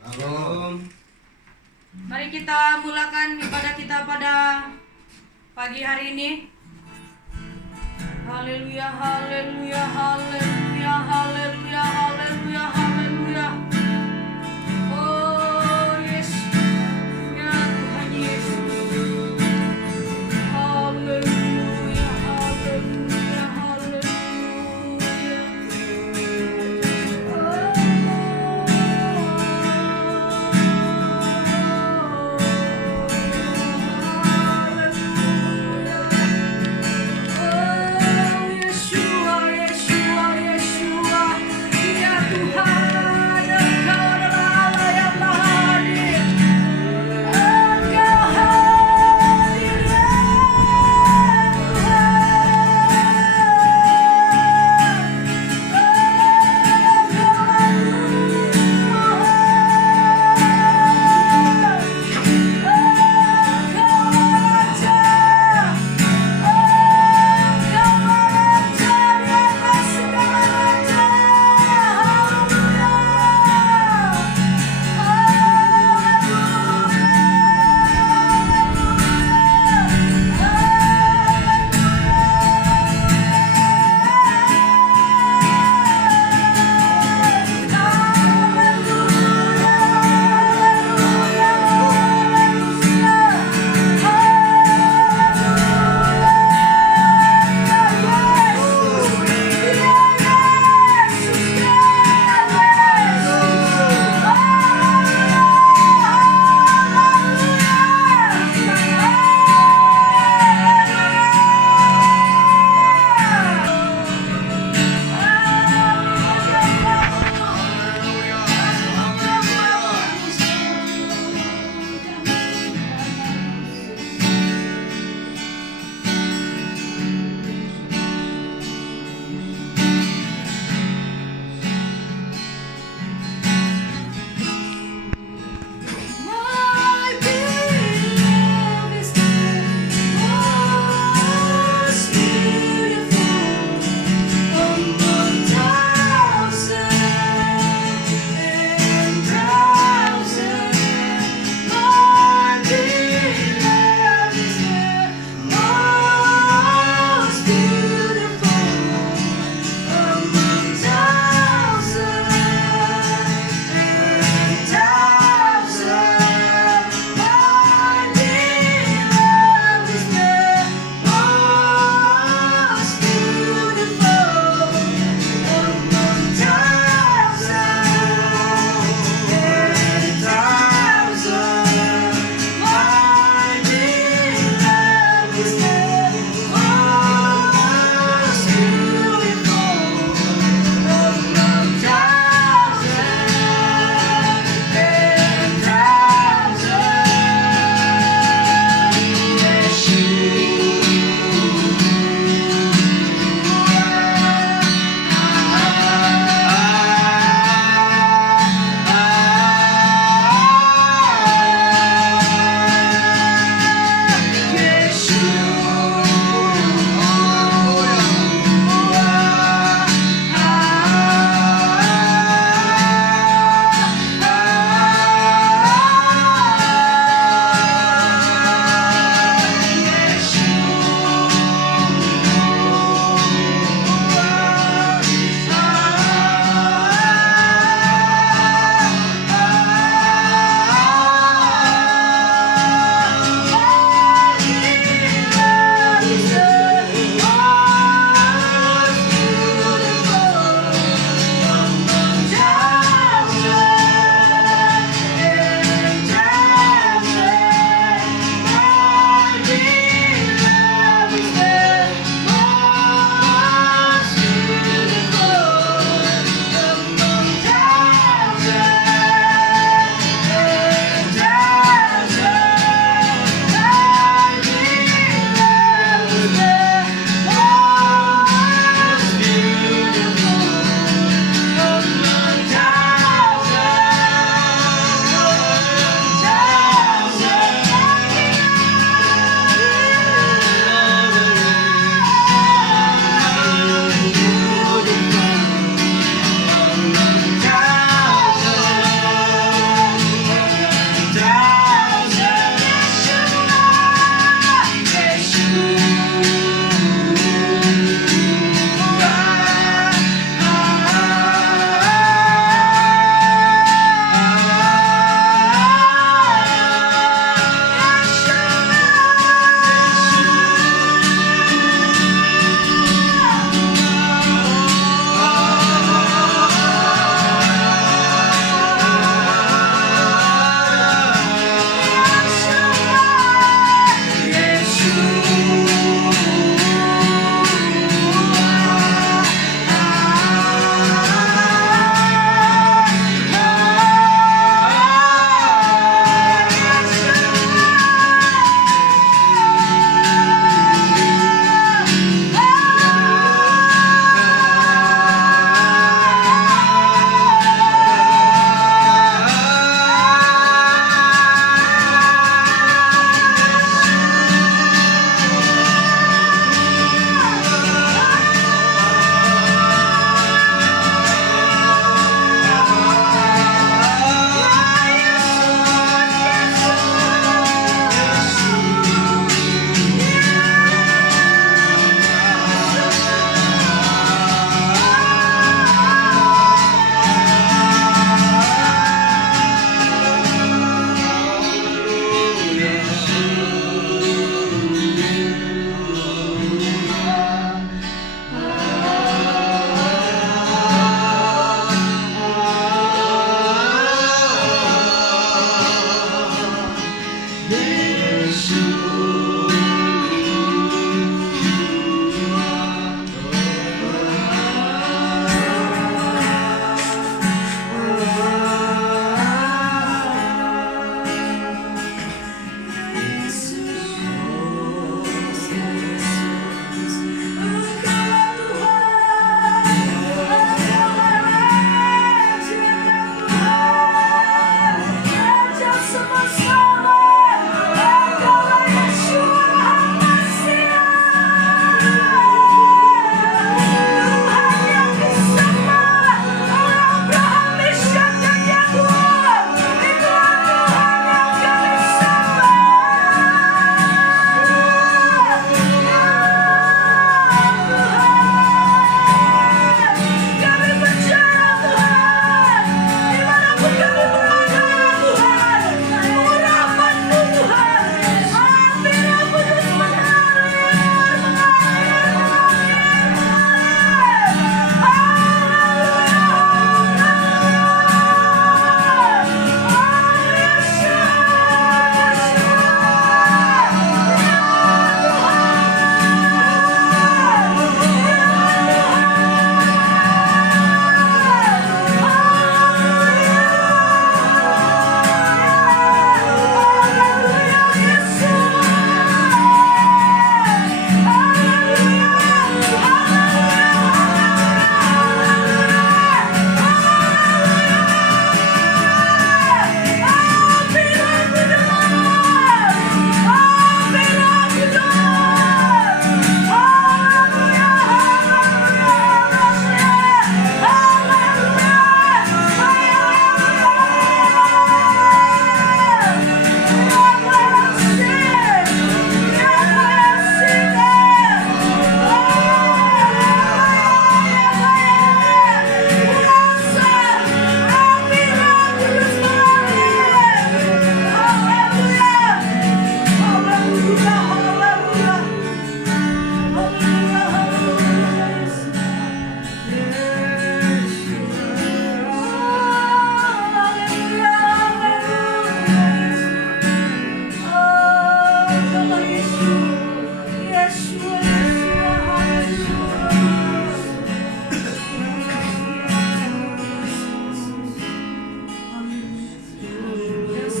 Shalom. Mari kita mulakan ibadah kita pada pagi hari ini. Haleluya, haleluya, haleluya, haleluya, haleluya, haleluya. Oh yes, ya Tuhan Yesus. Haleluya, haleluya, haleluya. Yeshua, Yeshua,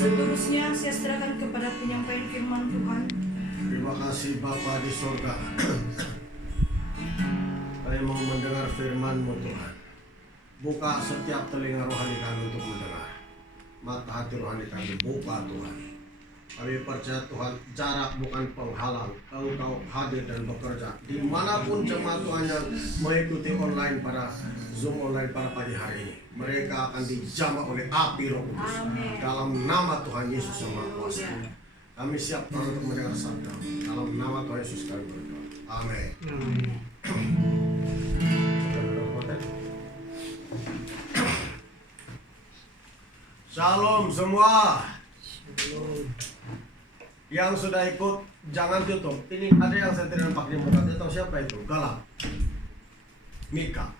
seterusnya saya serahkan kepada penyampaian firman Tuhan. Terima kasih Bapa di surga. Kami mau mendengar firman-Mu Tuhan. Buka setiap telinga rohani kami untuk mendengar. Mata hati rohani kami buka Tuhan. Kami percaya Tuhan, jarak bukan penghalang. Engkau hadir dan bekerja dimanapun jemaat Tuhan yang mengikuti online pada Zoom online pada pagi hari ini. Mereka akan dijamah oleh api Roh Kudus. Dalam nama Tuhan Yesus yang Maha Kuasa. Kami siap Tuhan untuk mendengar sabda. Dalam nama Tuhan Yesus kami berdoa. Amin. Shalom semua. Yang sudah ikut jangan tutup. Ini ada yang saya tidak nampak di muka. Tidak tahu siapa itu? Gelap. Mika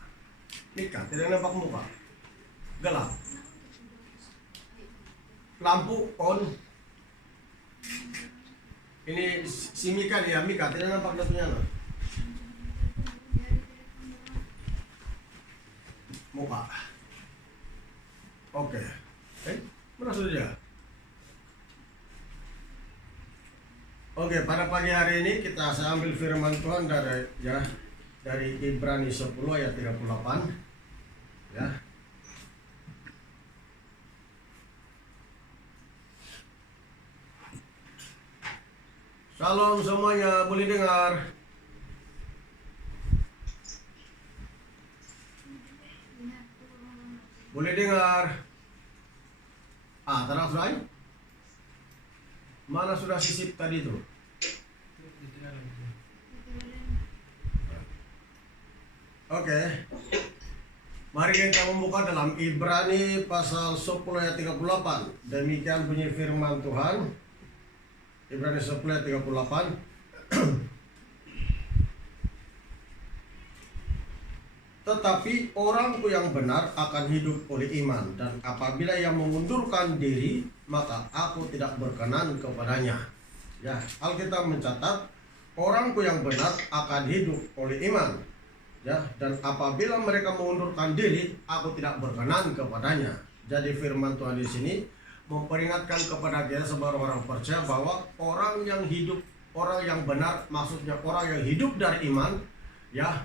tidak nampak muka. Gelap. Lampu on. Ini si Mika dia. Mika tidak nampak datunya. Muka. Oke. Mana sudah dia? Oke, pada pagi hari ini kita ambil firman Tuhan dari Ibrani 10 ayat 38. Ya. Shalom semuanya, boleh dengar? Boleh dengar? Terang sudah? Mana sudah sisip tadi itu? Oke. Mari kita membuka dalam Ibrani pasal 10 ayat 38. Demikian bunyi firman Tuhan. Ibrani 10 ayat 38. Tetapi orangku yang benar akan hidup oleh iman, dan apabila ia mengundurkan diri, maka aku tidak berkenan kepadanya. Ya, Alkitab mencatat orangku yang benar akan hidup oleh iman. Ya, dan apabila mereka mengundurkan diri, aku tidak berkenan kepadanya. Jadi firman Tuhan di sini memperingatkan kepada kita sebagai orang percaya bahwa orang yang hidup, orang yang benar, maksudnya orang yang hidup dari iman, ya.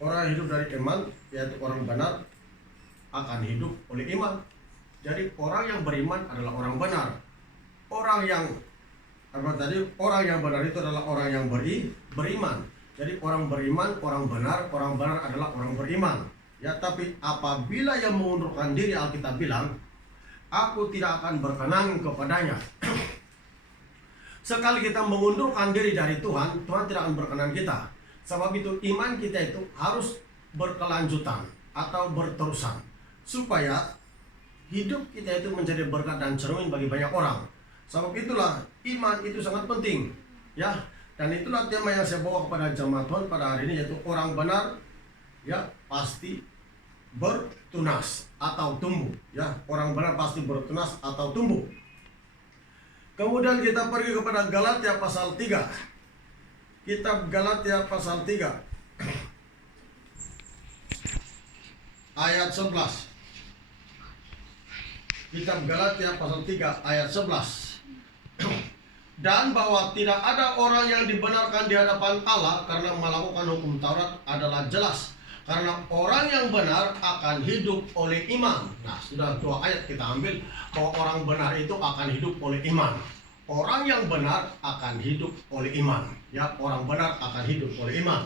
Orang yang hidup dari iman, yaitu orang benar, akan hidup oleh iman. Jadi orang yang beriman adalah orang benar. Orang yang orang yang benar itu adalah orang yang beriman. Jadi orang beriman, orang benar adalah orang beriman. Ya, tapi apabila yang mengundurkan diri, Alkitab bilang, aku tidak akan berkenan kepadanya. Sekali kita mengundurkan diri dari Tuhan, Tuhan tidak akan berkenan kita. Sebab itu iman kita itu harus berkelanjutan atau berterusan, supaya hidup kita itu menjadi berkat dan cermin bagi banyak orang. Sebab itulah iman itu sangat penting, ya. Dan itulah tema yang saya bawa kepada jemaat Tuhan pada hari ini, yaitu orang benar, ya, pasti bertunas atau tumbuh, ya. Orang benar pasti bertunas atau tumbuh. Kemudian kita pergi kepada Galatia pasal 3. Kitab Galatia pasal 3 ayat 11. Kitab Galatia pasal 3 ayat 11. Dan bahwa tidak ada orang yang dibenarkan di hadapan Allah karena melakukan hukum Taurat adalah jelas. Karena orang yang benar akan hidup oleh iman. Nah, sudah 2 ayat kita ambil bahwa orang benar itu akan hidup oleh iman. Orang yang benar akan hidup oleh iman. Ya, orang benar akan hidup oleh iman.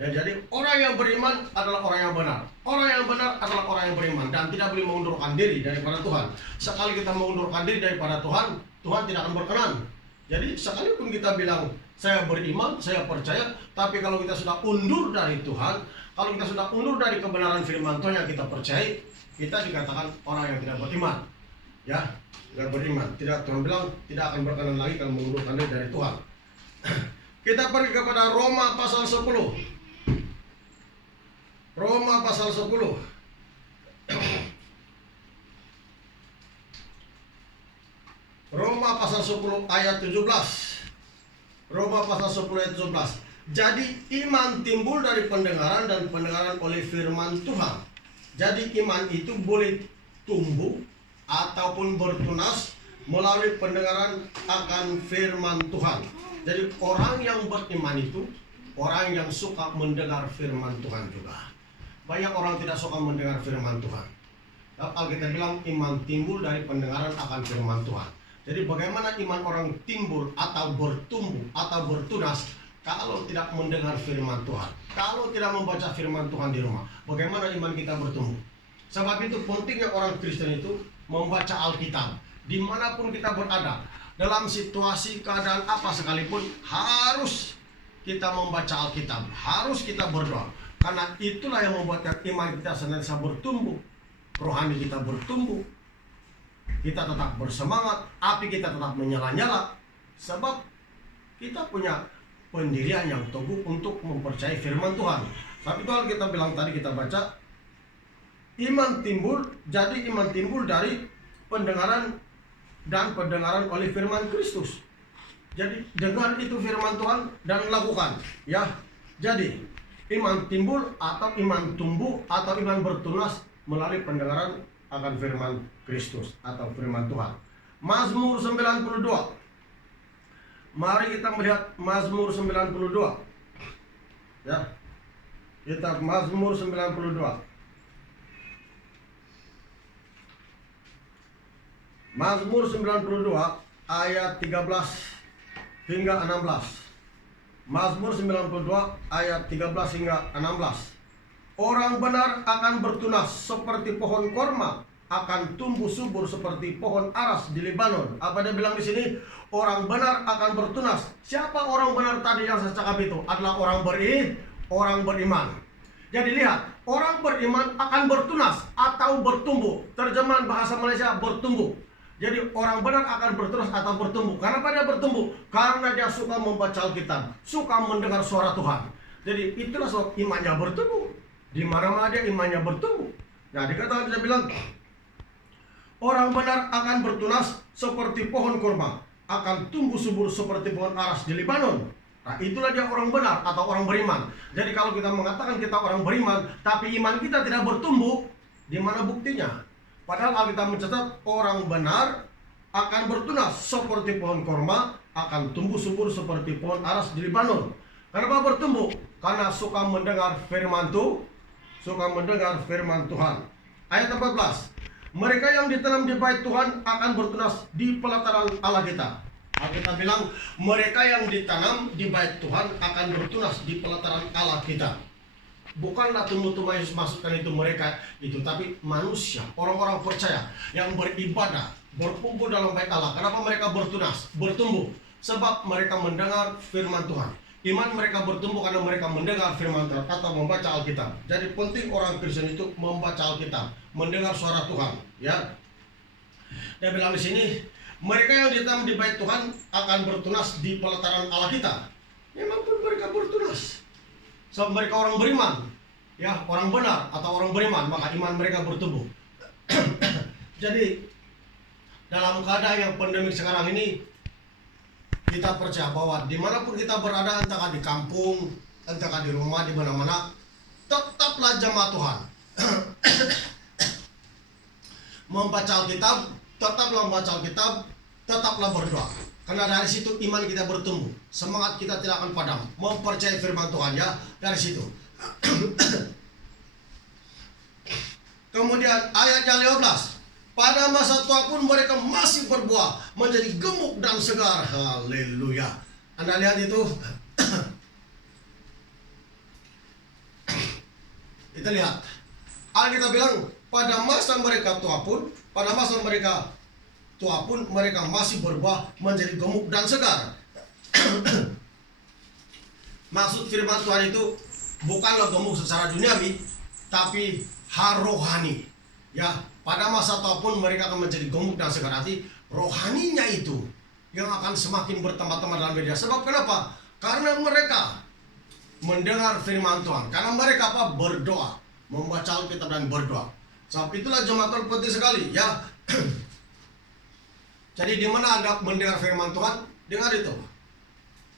Ya, jadi orang yang beriman adalah orang yang benar. Orang yang benar adalah orang yang beriman dan tidak boleh mengundurkan diri daripada Tuhan. Sekali kita mengundurkan diri daripada Tuhan, Tuhan tidak akan berkenan. Jadi sekalipun kita bilang saya beriman, saya percaya, tapi kalau kita sudah undur dari Tuhan, kalau kita sudah undur dari kebenaran firman Tuhan yang kita percaya, kita dikatakan orang yang tidak beriman. Ya, tidak beriman. Tidak, Tuhan bilang tidak akan berkenan lagi kalau mengundurkan diri dari Tuhan. Kita pergi kepada Roma pasal 10. Roma pasal 10. Roma pasal 10 ayat 17. Roma pasal 10 ayat 17. Jadi iman timbul dari pendengaran dan pendengaran oleh firman Tuhan. Jadi iman itu boleh tumbuh ataupun bertunas melalui pendengaran akan firman Tuhan. Jadi orang yang beriman itu orang yang suka mendengar firman Tuhan juga. Banyak orang tidak suka mendengar firman Tuhan. Alkitab bilang iman timbul dari pendengaran akan firman Tuhan. Jadi bagaimana iman orang timbul atau bertumbuh atau bertunas kalau tidak mendengar firman Tuhan, kalau tidak membaca firman Tuhan di rumah, bagaimana iman kita bertumbuh? Sebab itu pentingnya orang Kristen itu membaca Alkitab. Dimanapun kita berada, dalam situasi keadaan apa sekalipun, harus kita membaca Alkitab, harus kita berdoa. Karena itulah yang membuat iman kita senantiasa bertumbuh, rohani kita bertumbuh, kita tetap bersemangat, api kita tetap menyala-nyala. Sebab kita punya pendirian yang teguh untuk mempercayai firman Tuhan. Tapi kalau kita bilang tadi kita baca, iman timbul, jadi iman timbul dari pendengaran dan pendengaran oleh firman Kristus. Jadi dengar itu firman Tuhan dan lakukan, ya. Jadi iman timbul atau iman tumbuh atau iman bertunas melalui pendengaran akan firman Kristus atau firman Tuhan. Mazmur 92. Mari kita melihat Mazmur 92. Ya. Kita Mazmur 92. Mazmur 92 ayat 13 hingga 16. Mazmur 92 ayat 13 hingga 16. Orang benar akan bertunas seperti pohon korma, akan tumbuh subur seperti pohon aras di Lebanon. Apa dia bilang di sini? Orang benar akan bertunas. Siapa orang benar tadi yang saya cakap itu? Adalah orang beriman. Jadi lihat, orang beriman akan bertunas atau bertumbuh. Terjemahan bahasa Malaysia bertumbuh. Jadi orang benar akan bertunas atau bertumbuh. Kenapa dia bertumbuh? Karena dia suka membaca Alkitab, suka mendengar suara Tuhan. Jadi itulah sebab imannya bertumbuh. Di mana-mana dia imannya bertumbuh. Nah, dikatakan bisa bilang orang benar akan bertunas seperti pohon korma, akan tumbuh subur seperti pohon aras di Lebanon. Nah, itulah dia orang benar atau orang beriman. Jadi kalau kita mengatakan kita orang beriman, tapi iman kita tidak bertumbuh, di mana buktinya? Padahal Alkitab mencatat orang benar akan bertunas seperti pohon korma, akan tumbuh subur seperti pohon aras di Lebanon. Kenapa bertumbuh? Karena suka mendengar firman Tuhan. Ayat 14. Mereka yang ditanam di bait Tuhan akan bertunas di pelataran Allah kita. Alkitab bilang mereka yang ditanam di bait Tuhan akan bertunas di pelataran Allah kita. Bukanlah tumbuh-tumbuh Yesus masukkan itu mereka itu, tapi manusia, orang-orang percaya yang beribadah, berkumpul dalam bait Allah. Kenapa mereka bertunas, bertumbuh? Sebab mereka mendengar firman Tuhan. Iman mereka bertumbuh karena mereka mendengar firman Tuhan atau membaca Alkitab. Jadi penting orang Kristen itu membaca Alkitab, mendengar suara Tuhan, ya. Dia bilang di sini, mereka yang ditanam di bait Tuhan akan bertunas di pelataran Allah kita. Memang pun mereka bertunas. Sebab mereka orang beriman, ya, orang benar atau orang beriman, maka iman mereka bertumbuh. Jadi dalam keadaan yang pandemi sekarang ini, kita percaya bahwa dimanapun kita berada, entah di kampung, entah di rumah, di mana-mana, tetaplah jemaat Tuhan. Membaca Alkitab, tetaplah membaca Alkitab, tetaplah berdoa. Karena dari situ iman kita bertumbuh, semangat kita tidak akan padam, mempercayai firman Tuhan, ya, dari situ. Kemudian ayat yang 15. Pada masa tua pun mereka masih berbuah, menjadi gemuk dan segar. Haleluya. Anda lihat itu? Kita lihat. Alkitab bilang pada masa mereka tua pun mereka masih berbuah, menjadi gemuk dan segar. Maksud firman Tuhan itu bukanlah gemuk secara duniawi, tapi rohani. Ya, pada masa tua pun mereka akan menjadi gemuk dan segar. Arti rohaninya itu yang akan semakin bertambah-tambah dalam diri. Sebab kenapa? Karena mereka mendengar firman Tuhan. Karena mereka berdoa, membaca Alkitab dan berdoa. Sebab itulah jemaat Tuhan penting sekali, ya. Jadi di mana Anda mendengar firman Tuhan, dengar itu.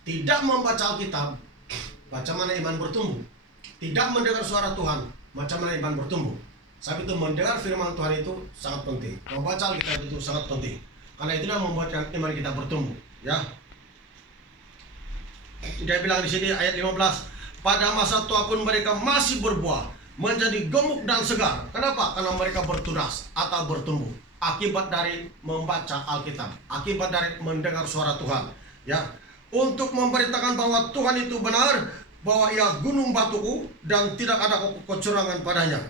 Tidak membaca Alkitab, macam mana iman bertumbuh. Tidak mendengar suara Tuhan, macam mana iman bertumbuh. Sebab itu mendengar firman Tuhan itu sangat penting. Membaca Alkitab itu sangat penting. Karena itulah membuatkan iman kita bertumbuh, ya. Dia bilang di sini ayat 15, pada masa tua pun mereka masih berbuah, menjadi gemuk dan segar. Kenapa? Karena mereka bertunas atau bertumbuh akibat dari membaca Alkitab, akibat dari mendengar suara Tuhan, ya. Untuk memberitakan bahwa Tuhan itu benar, bahwa ia gunung batuku dan tidak ada kecurangan padanya.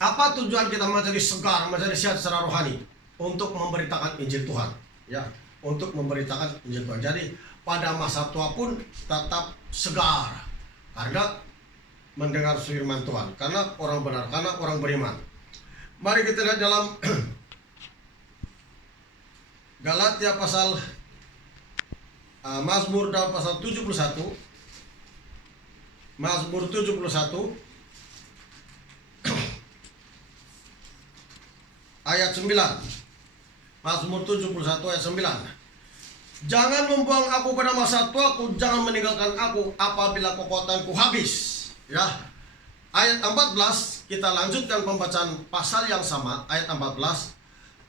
Apa tujuan kita menjadi segar, menjadi sehat secara rohani? Untuk memberitakan Injil Tuhan, ya, untuk memberitakan Injil Tuhan. Jadi pada masa tua pun tetap segar karena mendengar firman Tuhan, karena orang benar, karena orang beriman. Mari kita lihat dalam Galatia pasal Mazmur dalam pasal 71, Mazmur 71 ayat 9. Mazmur 71 ayat 9. Jangan membuang aku pada masa tuaku, jangan meninggalkan aku apabila kekuatanku habis. Ya. Ayat 14, kita lanjutkan pembacaan pasal yang sama, ayat 14.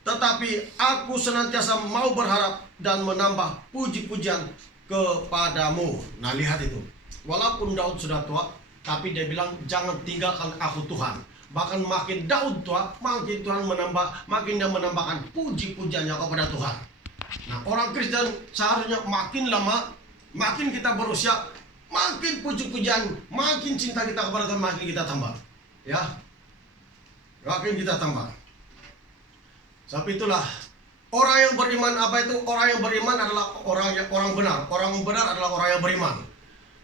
Tetapi aku senantiasa mau berharap dan menambah puji-pujian kepadamu. Nah, lihat itu. Walaupun Daud sudah tua, tapi dia bilang jangan tinggalkan aku Tuhan. Bahkan makin Daud tua, makin Tuhan makin dia menambahkan puji-pujiannya kepada Tuhan. Nah, orang Kristen seharusnya makin lama, makin kita berusia, makin puji-pujian, makin cinta kita kepada Tuhan, makin kita tambah. Ya, makin kita tambah. Sebab itulah orang yang beriman, apa itu? Orang yang beriman adalah orang benar. Orang benar adalah orang yang beriman.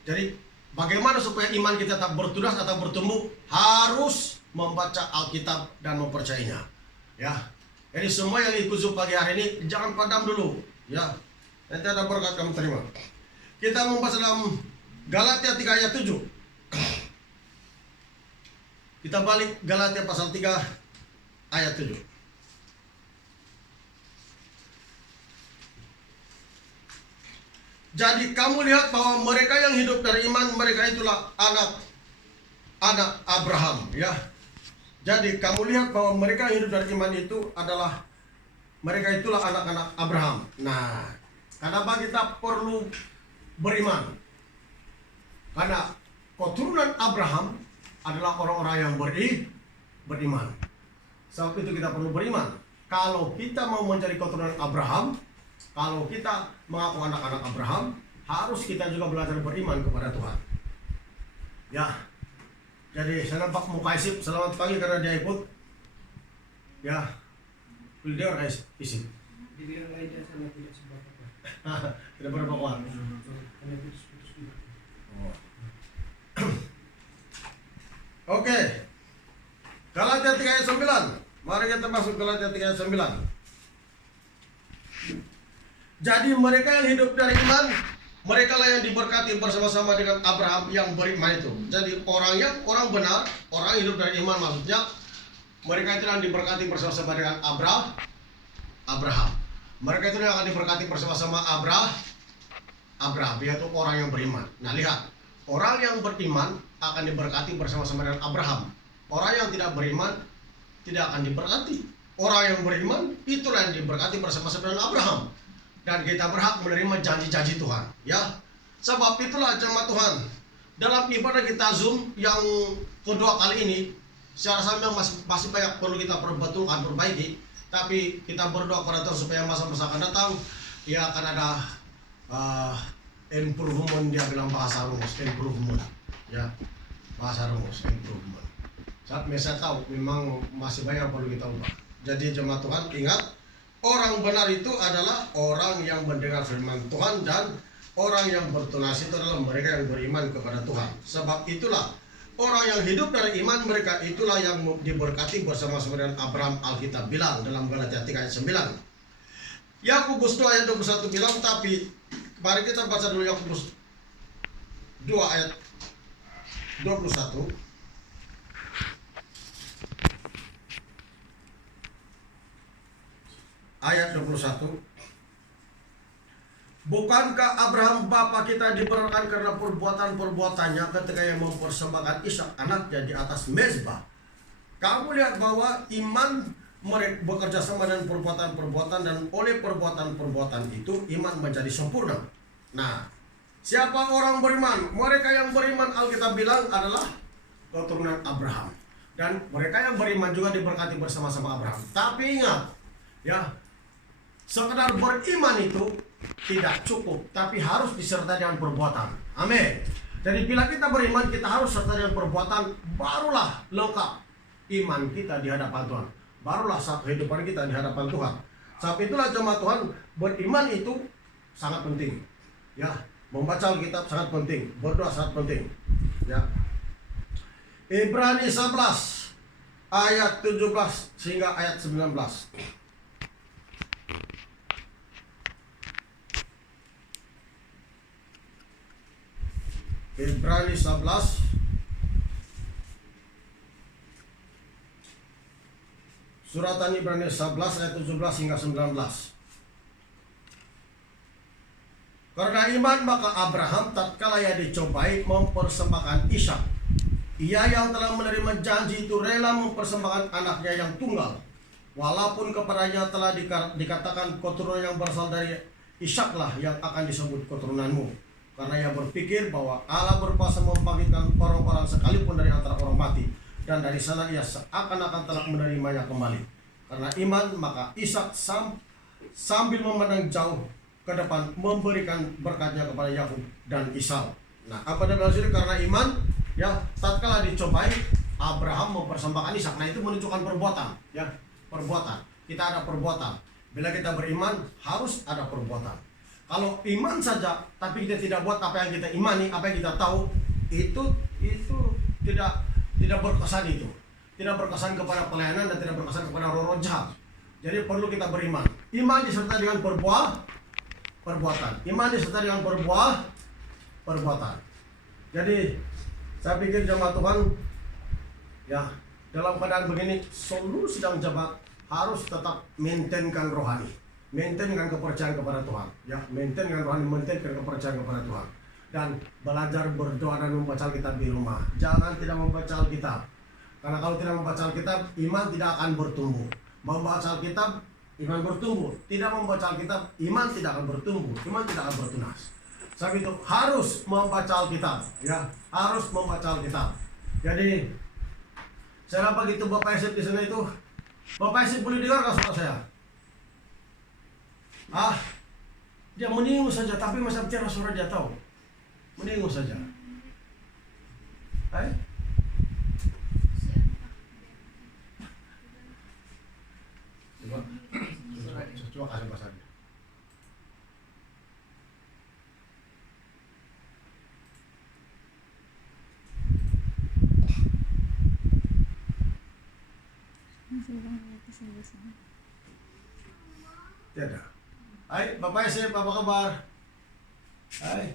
Jadi bagaimana supaya iman kita tetap bertunas atau bertumbuh? Harus membaca Alkitab dan mempercayainya, ya. Jadi semua yang ikut Zoom pagi hari ini jangan padam dulu, ya. Nanti ada berkat kamu terima. Kita membaca dalam Galatia 3 ayat 7. Kita balik Galatia pasal 3 ayat 7. Jadi kamu lihat bahwa mereka yang hidup dari iman, mereka itulah anak Abraham, ya. Jadi kamu lihat bahwa mereka yang hidup dari iman itu adalah mereka itulah anak-anak Abraham. Nah, kenapa kita perlu beriman? Karena keturunan Abraham adalah orang-orang yang beriman. Sebab itu kita perlu beriman. Kalau kita mau menjadi keturunan Abraham, kalau kita mengaku anak-anak Abraham, harus kita juga belajar beriman kepada Tuhan. Ya. Jadi saya nampak muka Isip, selamat pagi karena dia ikut. Ya, dia orang Isip. Dibilang lain dia sama tidak seberapa kuat. Tidak berapa kuat. Karena putus-putus juga. Oh. Oke. Galatia 3 ayat 9. Mari kita masuk Galatia 3 ayat 9. Jadi mereka yang hidup dari iman, mereka lah yang diberkati bersama-sama dengan Abraham yang beriman itu. Jadi orang benar, orang hidup dari iman, maksudnya mereka itu yang diberkati bersama-sama dengan Abraham. Mereka itu yang akan diberkati bersama-sama Abraham, yaitu orang yang beriman. Nah, lihat, orang yang beriman akan diberkati bersama-sama dengan Abraham. Orang yang tidak beriman tidak akan diberkati. Orang yang beriman itulah yang diberkati bersama-sama dengan Abraham. Dan kita berhak menerima janji-janji Tuhan, ya. Sebab itulah jemaat Tuhan, dalam ibadah kita Zoom yang kedua kali ini, secara sambil masih banyak perlu kita perbaiki, tapi kita berdoa kepada Tuhan supaya masa-masa akan datang, ya akan ada improvement, dia bilang bahasa rumus, improvement, ya, bahasa rumus, improvement. Saat saya tahu memang masih banyak perlu kita ubah. Jadi jemaat Tuhan ingat, orang benar itu adalah orang yang mendengar firman Tuhan, dan orang yang bertunas itu adalah mereka yang beriman kepada Tuhan. Sebab itulah orang yang hidup dari iman, mereka itulah yang diberkati bersama-sama dengan Abraham. Alkitab bilang dalam Galatia 3 ayat 9. Yakobus 2 ayat 21 bilang, tapi mari kita baca dulu Yakobus 2 ayat 21. Ayat 21. Bukankah Abraham bapa kita dibenarkan karena perbuatan-perbuatannya ketika ia mempersembahkan Ishak anaknya di atas mezbah? Kamu lihat bahwa iman mereka bekerja sama dengan perbuatan-perbuatan, dan oleh perbuatan-perbuatan itu iman menjadi sempurna. Nah, siapa orang beriman? Mereka yang beriman, Alkitab bilang, adalah keturunan Abraham. Dan mereka yang beriman juga diberkati bersama-sama Abraham. Tapi ingat, ya, sekedar beriman itu tidak cukup, tapi harus disertai dengan perbuatan. Amin. Jadi bila kita beriman, kita harus sertai dengan perbuatan, barulah lengkap iman kita di hadapan Tuhan. Barulah satu kehidupan kita di hadapan Tuhan. Sebab itulah jemaat Tuhan, beriman itu sangat penting. Ya, membaca Alkitab sangat penting, berdoa sangat penting. Ya. Ibrani 11 ayat 17 sehingga ayat 19. Ibrani 11 Suratan Ibrani 11 ayat 17 hingga 19. Karena iman maka Abraham tatkala ia dicobai mempersembahkan Ishak. Ia yang telah menerima janji itu rela mempersembahkan anaknya yang tunggal, walaupun kepadanya telah dikatakan keturunan yang berasal dari Ishaklah yang akan disebut keturunanmu. Karena ia berpikir bahwa Allah berkuasa membangkitkan orang-orang sekalipun dari antara orang mati, dan dari sana ia seakan-akan telah menerimanya kembali. Karena iman maka Ishak sambil memandang jauh ke depan memberikan berkatnya kepada Yakub dan Esau. Nah, apa yang dimaksud karena iman? Ya, tatkala dicobai, Abraham mempersembahkan Ishak. Nah, itu menunjukkan perbuatan, ya, perbuatan. Kita ada perbuatan. Bila kita beriman, harus ada perbuatan. Kalau iman saja, tapi kita tidak buat apa yang kita imani, apa yang kita tahu, itu tidak berkesan itu. Tidak berkesan kepada pelayanan dan tidak berkesan kepada roh-roh jahat. Jadi perlu kita beriman. Iman disertai dengan perbuatan. Iman disertai dengan perbuatan. Jadi saya pikir jemaat Tuhan, ya, dalam keadaan begini, seluruh sidang jemaat harus tetap maintainkan rohani, maintainkan kepercayaan kepada Tuhan, ya, maintainkan rohani, maintainkan kepercayaan kepada Tuhan, dan belajar berdoa dan membaca Alkitab di rumah. Jangan tidak membaca Alkitab, karena kalau tidak membaca Alkitab, iman tidak akan bertumbuh. Membaca Alkitab, iman bertumbuh. Tidak membaca Alkitab, iman tidak akan bertumbuh, iman tidak akan bertunas. Sebab itu harus membaca Alkitab, ya, harus membaca Alkitab. Jadi saya begitu Bapak Esip di sana itu, Bapak Esip boleh dengar nggak suara saya? Dia meningu saja, tapi masa bicara suara dia tahu, meningu saja. Coba kasih bahasa dia. Tidak. Hai, Bapak Esep, apa kabar? Hai.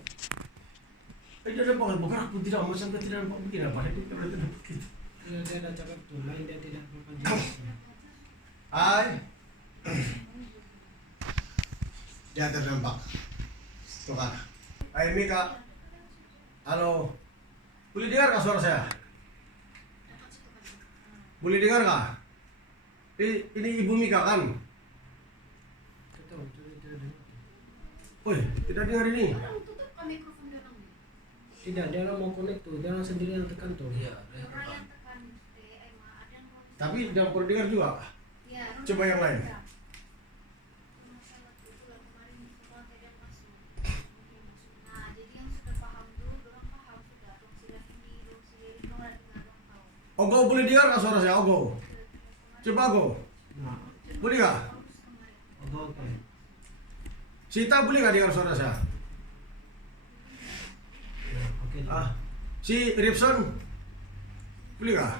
Dia ada bergerak pun tidak, macam tidak nampak begini apa? Dia berarti begitu. Dia ada cakap tuh, lain dia tidak berpanjang. Hai. Dia terdampak. Tuh kan. Hai Mika. Halo. Boleh dengar nggak suara saya? Boleh dengar nggak? Ini Ibu Mika kan? Woi, tidak dengar ini. Tidak, dia orang mau connect tuh, dia orang sendiri yang tekan tuh. Iya, Tapi tidak perlu dengar juga. Coba yang lain. Ogo boleh dengar nggak suara saya? Ogo. Coba Ogo. Boleh nggak? Oke. Sita boleh nggak dengar suara saya? Oke. Si Ripson boleh nggak?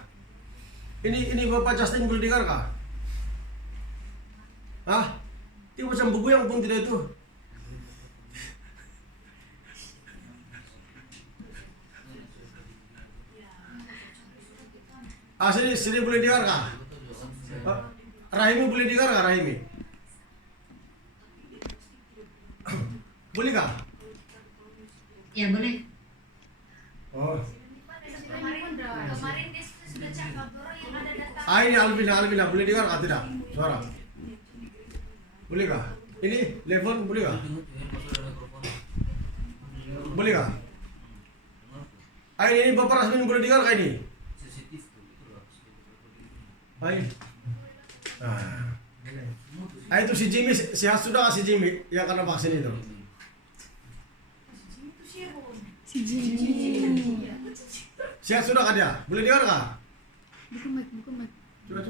Ini Bapak Justin boleh dengar nggak? Dia macam buku yang pun tidak itu. Sini boleh dengar nggak? Rahimi boleh dengar nggak Rahimi? Boleh nggak? Ya boleh. Oh. Kemarin dia sudah cakap orang yang ada datang Ini Alvina, boleh dengar kah tidak? Suara. Boleh kah? Ini level boleh kah? Boleh kah? Ini Bapak Rasmin boleh dengar kah ini? Itu si Jimmy sehat sudah si Jimmy yang kena vaksin itu? Sehat sudah kah dia? Boleh dengar kah? Buka mic. Coba.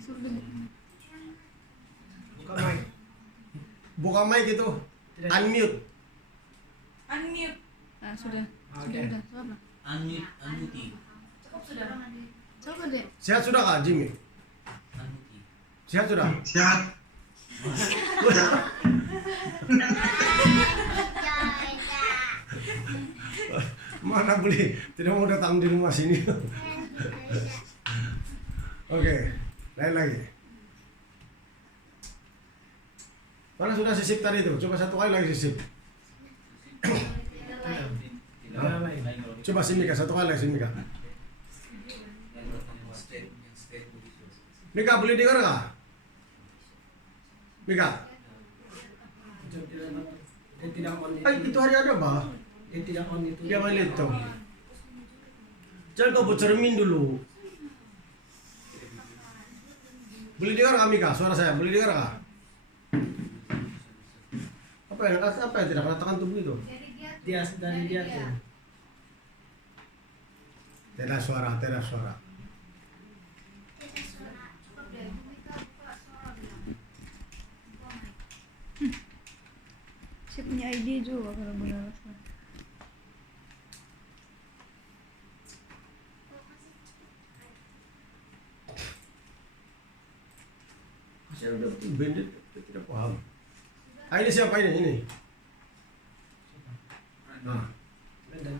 Suruh dia buka mic. Buka mic. Buka mic itu. Unmute. Unmute. Ah, sudah. Oke. Sudah. Coba. Unmute. Cukup sudah. Coba deh. Sehat sudah kah Jimmy? Unmute. Sehat sudah? Sehat. Mana boleh? Tidak mau datang di rumah sini. Oke, lain lagi. Mana sudah sisip tadi itu? Coba satu kali lagi sisip. Tidak lain. Coba si Mika, satu kali lagi si Mika. Mika, boleh dengar nggak? Mika, Dia tidak on itu hari ada bah? Dia tidak on itu. Dia main itu. Jangan kau bercermin dulu. Boleh dengar nggak Mika? Suara saya boleh dengar nggak? Apa yang tidak katakan tubuh itu? Dia dari dia tuh. Tidak suara. Saya punya ide juga kalau benar. Saya udah betul bandit, tidak paham. Ini siapa ini? Nah, Brandon.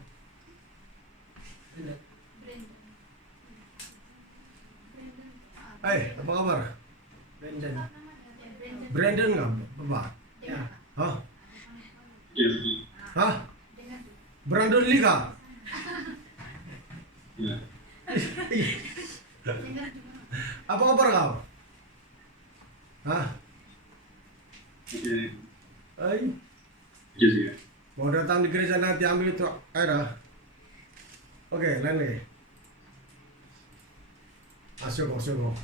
apa kabar? Brandon. Brandon nggak, Bapak? Ya. Hah? Hah? Brandon Liga? Apa kabar kau? Hah? Hai. Mau datang di gereja nanti ambil itu air ah. Oke, lain lagi. Syukur.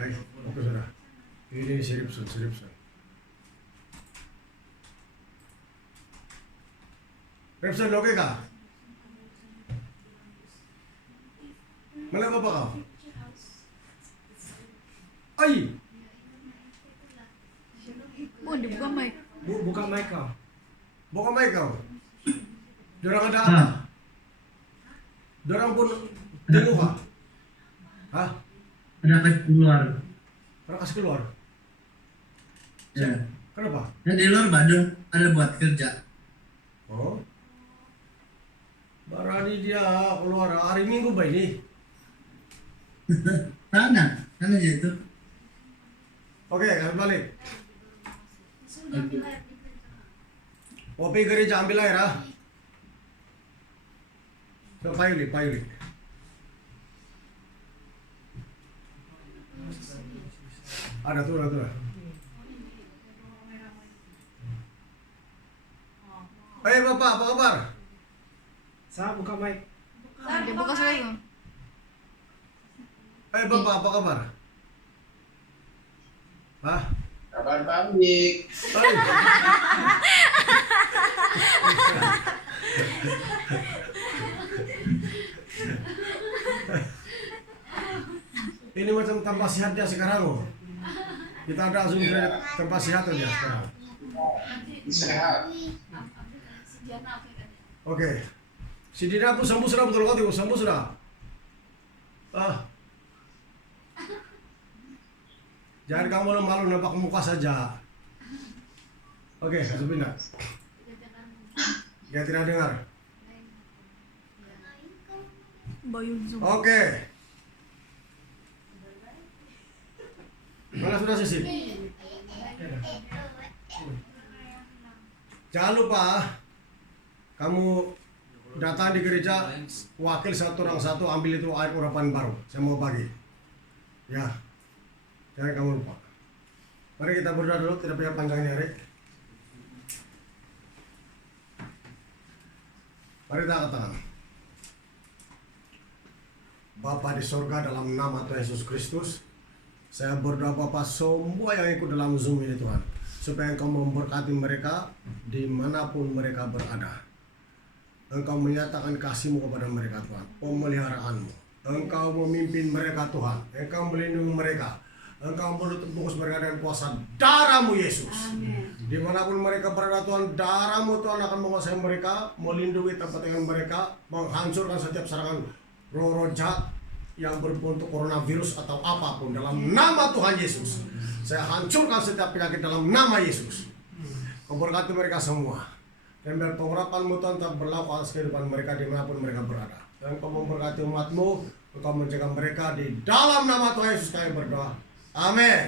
Hai, oke sudah. Ini Siripson. Repson oke kah? Mana bapak kau? Ai, Oh, dibuka mic. Buka mic kau. bukan baik kau. Dorang ada apa? Dorang pun jenuh kah? Hah? Ada keluar. Orang kasih keluar. Ya. Kenapa? Ya di luar Bandung ada buat kerja. Oh. Barani dia keluar hari Minggu baik ini. Sana gitu. Oke, balik. Kopi gereja ambil air ah. So, payuli. Ada tuh. Hei bapak, apa kabar? Saya buka mic. Dibuka saya. Hei bapak, apa kabar? Hah? Kabar baik. Hai. Ini macam tanpa sehat dia sekarang loh. Kita ada langsung tanpa sehat dia sekarang. Sehat. Oke. Si Dina pun sembuh sudah betul kau sembuh sudah. Jangan kamu malu nampak muka saja. Oke, kasih pindah. Dia tidak dengar. Bayun Zoom. Oke. Mana sudah sisip? Jangan lupa kamu datang di gereja wakil satu orang satu ambil itu air urapan baru. Saya mau bagi. Ya, jangan kamu lupa. Mari kita berdoa dulu, tidak punya panjangnya hari. Mari kita katakan, Bapa di sorga, dalam nama Tuhan Yesus Kristus, saya berdoa Bapa semua yang ikut dalam Zoom ini Tuhan, supaya Engkau memberkati mereka dimanapun mereka berada. Engkau menyatakan kasih-Mu kepada mereka Tuhan, pemeliharaanmu. Engkau memimpin mereka Tuhan, Engkau melindungi mereka, Engkau membungkus mereka dengan kuasa darah-Mu Yesus. Dimanapun mereka berada Tuhan, darah-Mu Tuhan akan menguasai mereka, melindungi tempat tinggal mereka, menghancurkan setiap serangan roh-roh jahat yang berbentuk coronavirus atau apapun dalam nama Tuhan Yesus. Saya hancurkan setiap penyakit dalam nama Yesus. Memberkati mereka semua. Dan biar pengurapan-Mu Tuhan tetap berlaku atas kehidupan mereka dimanapun mereka berada. Dan Engkau memberkati umat-Mu, Engkau menjaga mereka di dalam nama Tuhan Yesus kami berdoa. Amin.